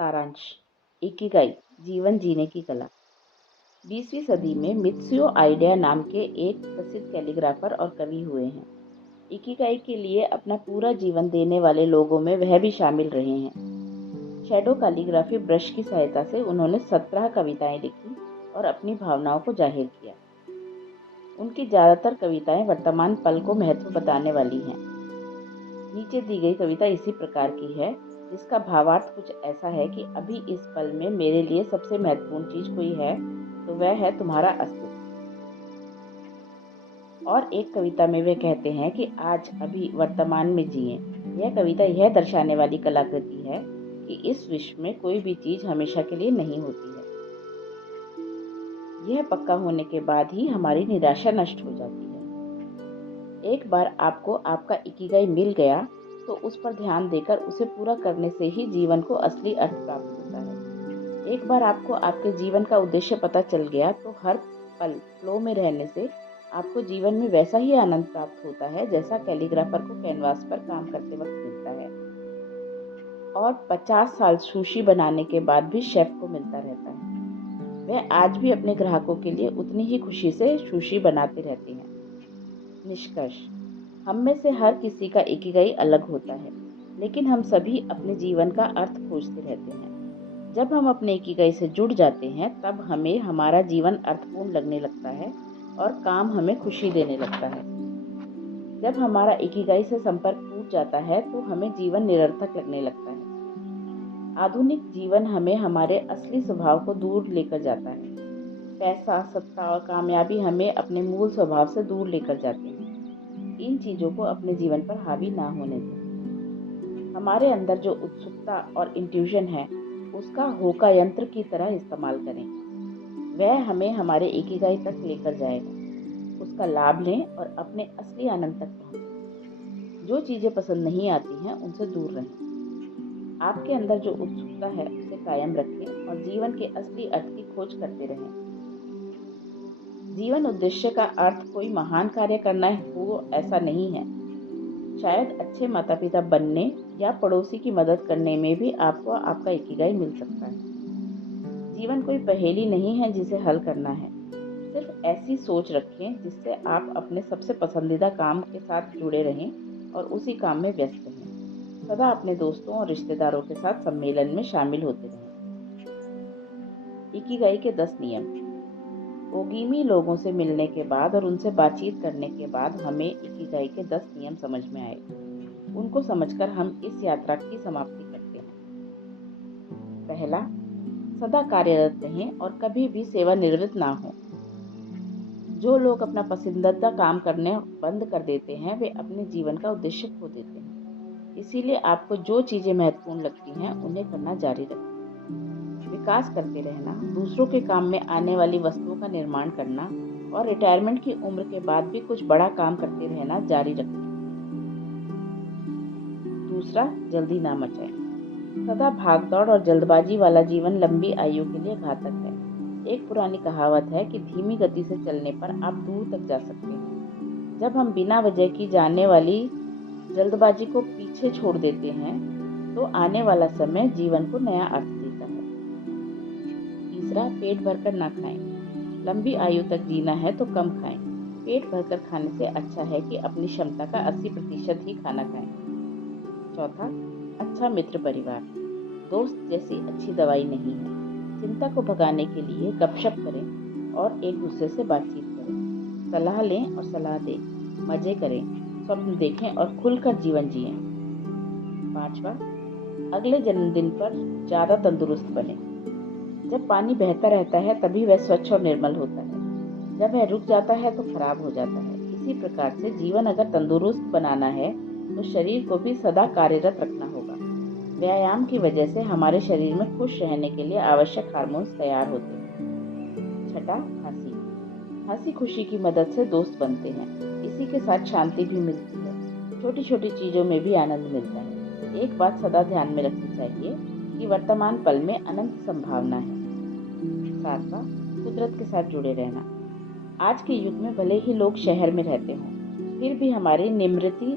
सारांश। इकिगाई, जीवन जीने की कला। 20वीं सदी में मित्सुयो आइडिया नाम के एक प्रसिद्ध कैलीग्राफर और कवि हुए हैं। इकिगाई के लिए अपना पूरा जीवन देने वाले लोगों में वह भी शामिल रहे हैं। शैडो कैलीग्राफी ब्रश की सहायता से उन्होंने 17 कविताएं लिखी और अपनी भावनाओं को जाहिर किया। उनकी ज़्यादातर कविताएं वर्तमान पल को महत्व बताने वाली हैं। नीचे दी गई कविता इसी प्रकार की है, जिसका भावार्थ कुछ ऐसा है कि अभी इस पल में मेरे लिए सबसे महत्वपूर्ण चीज कोई है तो वह है तुम्हारा अस्तित्व। और एक कविता में वे कहते हैं कि आज अभी वर्तमान में जिए। यह कविता यह दर्शाने वाली कलाकृति है कि इस विश्व में कोई भी चीज हमेशा के लिए नहीं होती है। यह पक्का होने के बाद ही हमारी निराशा नष्ट हो जाती है। एक बार आपको आपका इकिगाई मिल गया तो उस पर ध्यान देकर उसे पूरा करने से ही जीवन को असली अर्थ प्राप्त होता है। एक बार आपको आपके जीवन का उद्देश्य पता चल गया तो हर पल फ्लो में रहने से आपको जीवन में वैसा ही आनंद प्राप्त होता है जैसा कैलीग्राफर को कैनवास पर काम करते वक्त मिलता है और 50 साल सुशी बनाने के बाद भी शेफ को मिलता रहता है। वह आज भी अपने ग्राहकों के लिए उतनी ही खुशी से सुशी बनाते रहते हैं। निष्कर्ष, हम में से हर किसी का इकिगाई अलग होता है, लेकिन हम सभी अपने जीवन का अर्थ खोजते रहते हैं। जब हम अपने इकिगाई से जुड़ जाते हैं तब हमें हमारा जीवन अर्थपूर्ण लगने लगता है और काम हमें खुशी देने लगता है। जब हमारा इकिगाई से संपर्क टूट जाता है तो हमें जीवन निरर्थक लगने लगता है। आधुनिक जीवन हमें हमारे असली स्वभाव को दूर लेकर जाता है। पैसा, सत्ता और कामयाबी हमें अपने मूल स्वभाव से दूर लेकर जाते हैं। इन चीजों को अपने जीवन पर हावी ना होने दें। हमारे अंदर जो उत्सुकता और इंट्यूशन है, उसका होका यंत्र की तरह इस्तेमाल करें। वह हमें हमारे इकिगाई तक लेकर जाएगा। उसका लाभ लें और अपने असली आनंद तक पहुंचें। जो चीजें पसंद नहीं आती हैं, उनसे दूर रहें। आपके अंदर जो उत्सुकता है, उसे कायम रखें और जीवन के असली अर्थ की खोज करते रहें। जीवन उद्देश्य का अर्थ कोई महान कार्य करना हो ऐसा नहीं है। शायद अच्छे माता पिता बनने या पड़ोसी की मदद करने में भी आपको आपका इकिगाई मिल सकता है। जीवन कोई पहेली नहीं है जिसे हल करना है। सिर्फ ऐसी सोच रखें जिससे आप अपने सबसे पसंदीदा काम के साथ जुड़े रहें और उसी काम में व्यस्त रहें। सदा अपने दोस्तों और रिश्तेदारों के साथ सम्मेलन में शामिल होते रहें। इकिगाई के 10 नियम। ओगीमी लोगों से मिलने के बाद और उनसे बातचीत करने के बाद हमें इकिगाई के 10 नियम समझ में आए। उनको समझकर हम इस यात्रा की समाप्ति करते हैं। पहला, सदा कार्यरत रहें और कभी भी सेवानिवृत्त ना हो। जो लोग अपना पसंदीदा काम करने बंद कर देते हैं, वे अपने जीवन का उद्देश्य खो देते हैं। इसीलिए आपको जो चीजें महत्वपूर्ण लगती हैं, उन्हें करना जारी रखें। विकास करते रहना, दूसरों के काम में आने वाली वस्तुओं का निर्माण करना और रिटायरमेंट की उम्र के बाद भी कुछ बड़ा काम करते रहना जारी रखें। दूसरा, जल्दी ना मचाएं। सदा भागदौड़ और जल्दबाजी वाला जीवन लंबी आयु के लिए घातक है। एक पुरानी कहावत है कि धीमी गति से चलने पर आप दूर तक जा सकते हैं। जब हम बिना वजह की जाने वाली जल्दबाजी को पीछे छोड़ देते हैं तो आने वाला समय जीवन को नया अर्थ देता है। तीसरा, पेट भरकर ना खाएं। लंबी आयु तक जीना है तो कम खाएं। पेट भरकर खाने से अच्छा है कि अपनी क्षमता का 80% ही खाना खाएं। चौथा, अच्छा मित्र परिवार। दोस्त जैसी अच्छी दवाई नहीं है। चिंता को भगाने के लिए गपशप करें और एक दूसरे से बातचीत करें। सलाह लें और सलाह दें। मजे करें, स्वप्न देखें और खुलकर जीवन जिएं। पांचवा, अगले जन्मदिन पर ज़्यादा तंदुरुस्त बने। जब पानी बहता रहता है तभी वह स्वच्छ और निर्मल होता है। जब वह रुक जाता है तो खराब हो जाता है। इसी प्रकार से जीवन अगर तंदुरुस्त बनाना है तो शरीर को भी सदा कार्यरत रखना होगा। व्यायाम की वजह से हमारे शरीर में खुश रहने के लिए आवश्यक हार्मोन्स तैयार होते हैं। छठा, हंसी। हंसी खुशी की मदद से दोस्त बनते हैं। इसी के साथ शांति भी मिलती है। छोटी छोटी चीजों में भी आनंद मिलता है। एक बात सदा ध्यान में रखनी चाहिए कि वर्तमान पल में अनंत संभावना है। सातवां, कुदरत के साथ जुड़े रहना। आज के युग में भले ही लोग शहर में रहते हों, फिर भी हमारी निमृति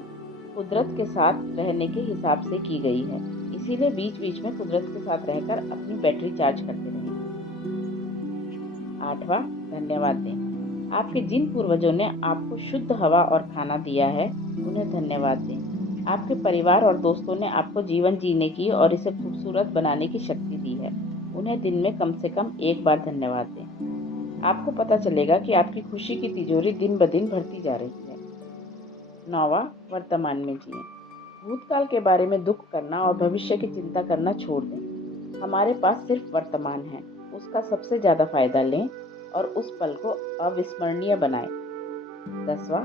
कुदरत के साथ रहने के हिसाब से की गई है। इसीलिए बीच बीच में कुदरत के साथ रहकर अपनी बैटरी चार्ज करते रहें। 8वां, धन्यवाद दें। आपके जिन पूर्वजों ने आपको शुद्ध हवा और खाना दिया है, उन्हें धन्यवाद दें। आपके परिवार और दोस्तों ने आपको जीवन जीने की और इसे खूबसूरत बनाने की शक्ति दी है। उन्हें दिन में कम से कम एक बार धन्यवाद दें। आपको पता चलेगा कि आपकी खुशी की तिजोरी दिन ब दिन बढ़ती जा रही है। 9वां, वर्तमान में जिएं। भूतकाल के बारे में दुख करना और भविष्य की चिंता करना छोड़ दें। हमारे पास सिर्फ वर्तमान है, उसका सबसे ज़्यादा फायदा लें और उस पल को अविस्मरणीय बनाएं। 10वां,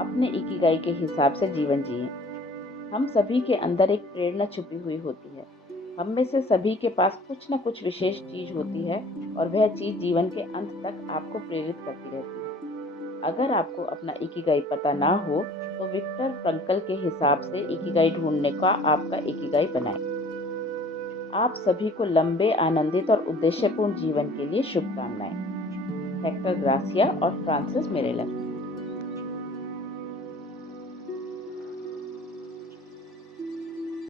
अपने इकिगाई के हिसाब से जीवन जिएं। हम सभी के अंदर एक प्रेरणा छुपी हुई होती है। हम में से सभी के पास कुछ न कुछ विशेष चीज होती है और वह चीज जीवन के अंत तक आपको प्रेरित करती रहती है। अगर आपको अपना इकिगाई पता ना हो तो विक्टर फ्रंकल के हिसाब से इकिगाई ढूंढने का आपका इकिगाई बनाएं। आप सभी को लंबे, आनंदित और उद्देश्यपूर्ण जीवन के लिए शुभकामनाएं। हेक्टर ग्रासिया और फ्रांसिस मिरेलर।